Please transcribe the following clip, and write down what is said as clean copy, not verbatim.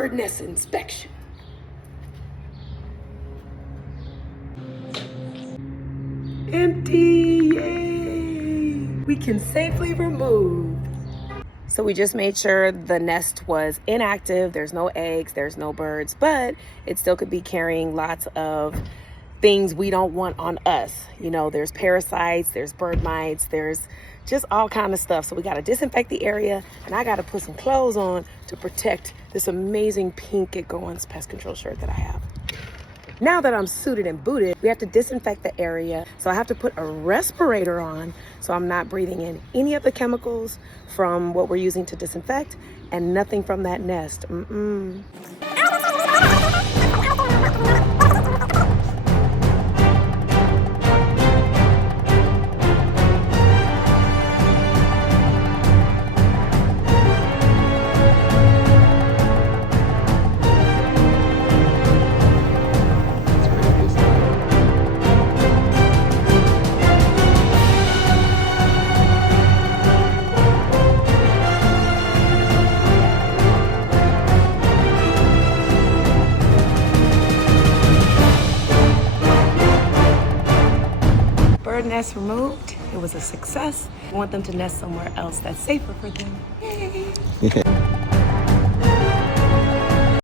bird nest inspection. Empty, yay! We can safely remove. So we just made sure the nest was inactive. There's no eggs, there's no birds, but it still could be carrying lots of things we don't want on us. You know, there's parasites, there's bird mites, there's just all kind of stuff. So we got to disinfect the area, and I got to put some clothes on to protect this amazing pink Goins pest control shirt that I have. Now that I'm suited and booted, we have to disinfect the area. So I have to put a respirator on so I'm not breathing in any of the chemicals from what we're using to disinfect, and nothing from that nest. Bird nest removed. It was a success. I want them to nest somewhere else that's safer for them. Yay.